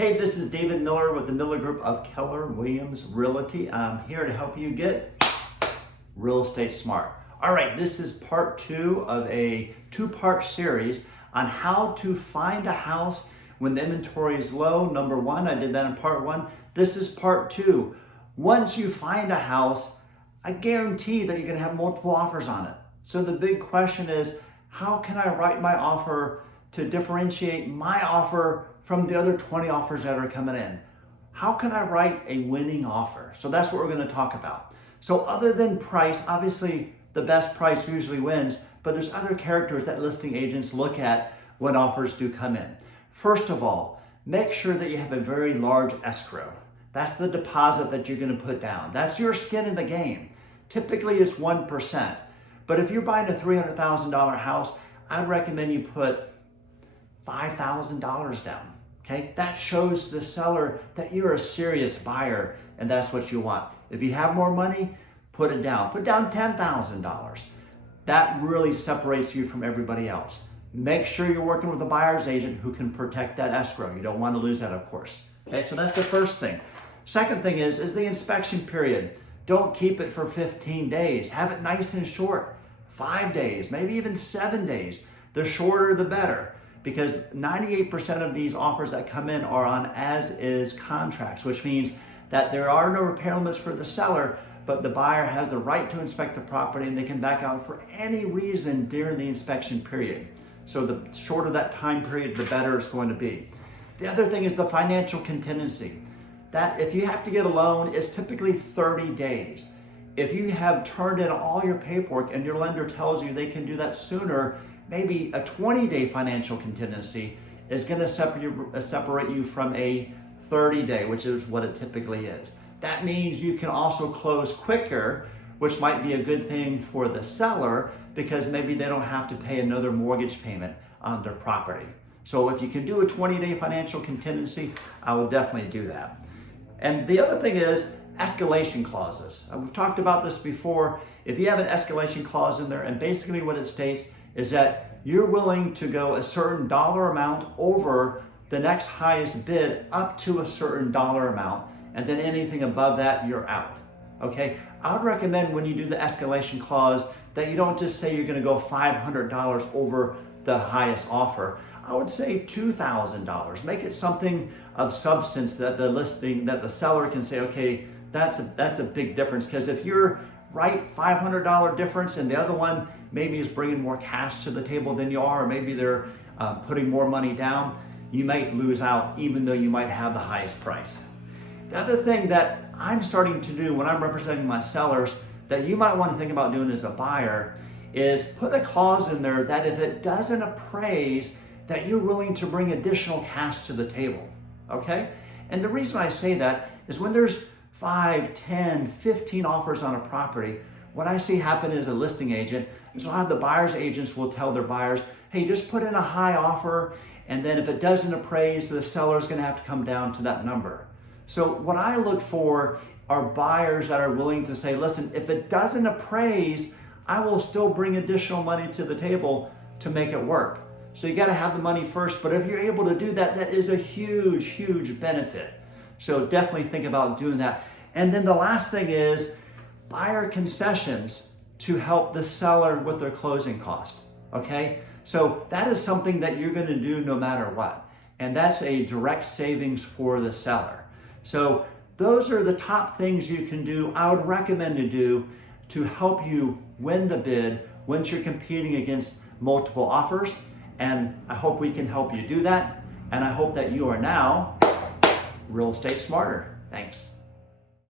Hey, this is David Miller with the Miller Group of Keller Williams Realty. I'm here to help you get real estate smart. All right, this is part 2 of a 2-part series on how to find a house when the inventory is low. Number 1, I did that in part 1. This is part 2. Once you find a house, I guarantee that you're gonna have multiple offers on it. So the big question is, how can I write my offer to differentiate my offer from the other 20 offers that are coming in? How can I write a winning offer? So that's what we're going to talk about. So other than price, obviously the best price usually wins, but there's other characters that listing agents look at when offers do come in. First of all, make sure that you have a very large escrow. That's the deposit that you're going to put down. That's your skin in the game. Typically it's 1%. But if you're buying a $300,000 house, I'd recommend you put $5,000 down. Okay, that shows the seller that you're a serious buyer and that's what you want. If you have more money, put it down. Put down $10,000. That really separates you from everybody else. Make sure you're working with a buyer's agent who can protect that escrow. You don't want to lose that, of course. Okay, so that's the first thing. Second thing is the inspection period. Don't keep it for 15 days. Have it nice and short. 5 days, maybe even 7 days. The shorter, the better. Because 98% of these offers that come in are on as-is contracts, which means that there are no repair limits for the seller, but the buyer has the right to inspect the property and they can back out for any reason during the inspection period. So the shorter that time period, the better it's going to be. The other thing is the financial contingency. That if you have to get a loan, it's typically 30 days. If you have turned in all your paperwork and your lender tells you they can do that sooner, maybe a 20-day financial contingency is going to separate you from a 30-day, which is what it typically is. That means you can also close quicker, which might be a good thing for the seller because maybe they don't have to pay another mortgage payment on their property. So if you can do a 20-day financial contingency, I will definitely do that. And the other thing is escalation clauses. We've talked about this before. If you have an escalation clause in there, and basically what it states is that you're willing to go a certain dollar amount over the next highest bid up to a certain dollar amount, and then anything above that, you're out. Okay? I would recommend when you do the escalation clause that you don't just say you're gonna go $500 over the highest offer. I would say $2,000. Make it something of substance that the seller can say, okay, that's a big difference. Because if you're right $500 difference and the other one maybe is bringing more cash to the table than you are, or maybe they're putting more money down, you might lose out even though you might have the highest price. The other thing that I'm starting to do when I'm representing my sellers that you might want to think about doing as a buyer is put a clause in there that if it doesn't appraise, that you're willing to bring additional cash to the table, okay? And the reason I say that is when there's 5, 10, 15 offers on a property, what I see happen as a listing agent is a lot of the buyer's agents will tell their buyers, hey, just put in a high offer, and then if it doesn't appraise, the seller's gonna have to come down to that number. So what I look for are buyers that are willing to say, listen, if it doesn't appraise, I will still bring additional money to the table to make it work. So you gotta have the money first, but if you're able to do that, that is a huge, huge benefit. So definitely think about doing that. And then the last thing is buyer concessions to help the seller with their closing cost, okay? So that is something that you're gonna do no matter what. And that's a direct savings for the seller. So those are the top things you can do, I would recommend to do to help you win the bid once you're competing against multiple offers. And I hope we can help you do that. And I hope that you are now real estate smarter. Thanks.